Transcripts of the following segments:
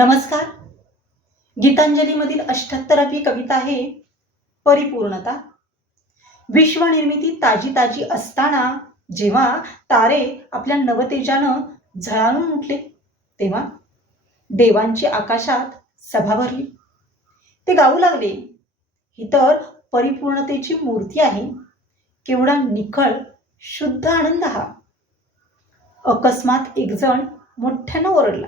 नमस्कार. गीतांजलीमधील अठ्ठ्याहत्तरावी कविता आहे परिपूर्णता. विश्वनिर्मिती ताजी ताजी असताना जेव्हा तारे आपल्या नवतेजानं झळाळून उठले तेव्हा देवांची आकाशात सभा भरली. ते गाऊ लागले ही तर परिपूर्णतेची मूर्ती आहे. केवढा निखळ शुद्ध आनंद हा. अकस्मात एकजण मोठ्यानं ओरडला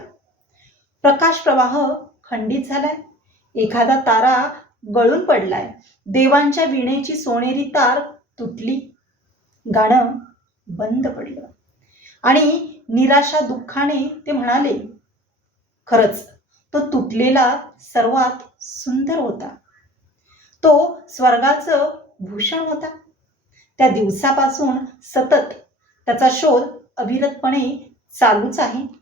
प्रकाश प्रवाह खंडित झालाय. एखादा तारा गळून पडलाय. देवांच्या विणेची सोनेरी तार तुटली. गाणं बंद पडलं. आणि निराशा दुःखाने ते म्हणाले खरंच तो तुटलेला सर्वात सुंदर होता. तो स्वर्गाचं भूषण होता. त्या दिवसापासून सतत त्याचा शोध अविरतपणे चालूच आहे.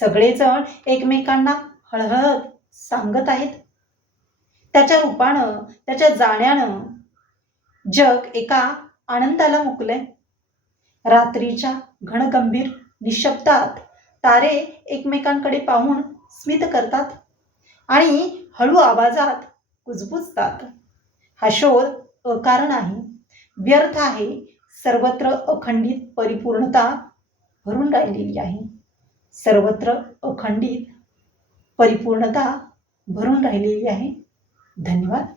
सगळेजण एकमेकांना हळहळत सांगत आहेत. त्याच्या रूपानं त्याच्या जाण्यानं जग एका आनंदाला मुकलंय. रात्रीच्या घनगंभीर निशब्दात तारे एकमेकांकडे पाहून स्मित करतात आणि हळू आवाजात कुजबुजतात. हा शोध अकारण आहे व्यर्थ आहे. सर्वत्र अखंडित परिपूर्णता भरून राहिलेली आहे. सर्वत्र अखंडित परिपूर्णता भरून राहिलेली आहे. धन्यवाद.